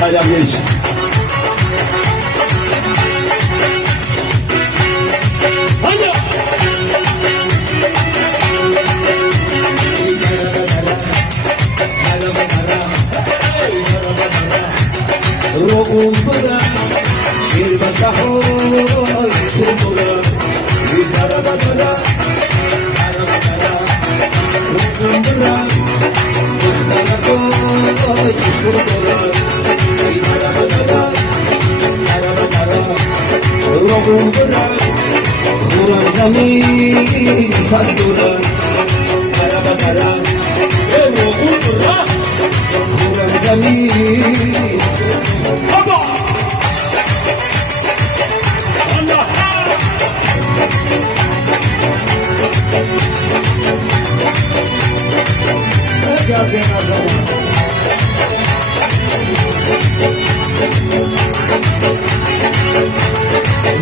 خیلیش روغون بدن شیر بچه‌های شیر بدن بیداره بدن روغون بدن مستقبل چشم بدن بیداره بدن روغون بدن خورم زمین ساز بدن بدن روغون بدن خورم زمین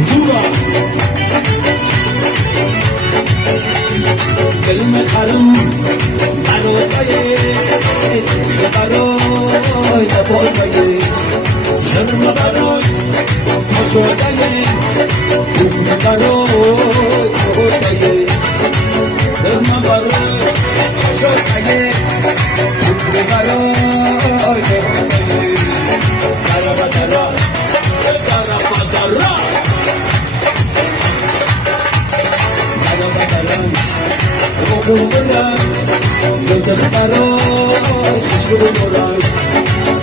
زورا کلمه خرم برای برای نبای سرم برای مشوره دوست برای برای سرم برای مشوره دوست برای روغون بدن دلت برای خشم بدن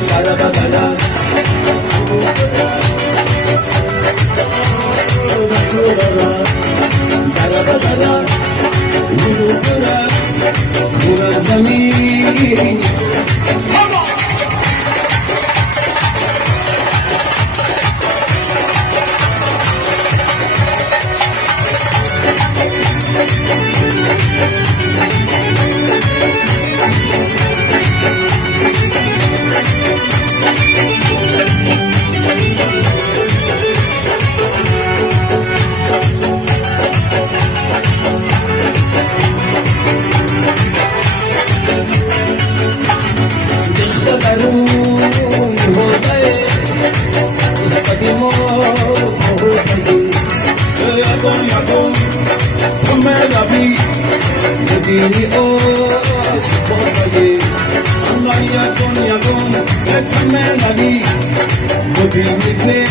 برا بدن روغون بدن برا بدن روغون بدن خورم زمین Dini oh sebagai Allah ya kon ekmel nabi mudini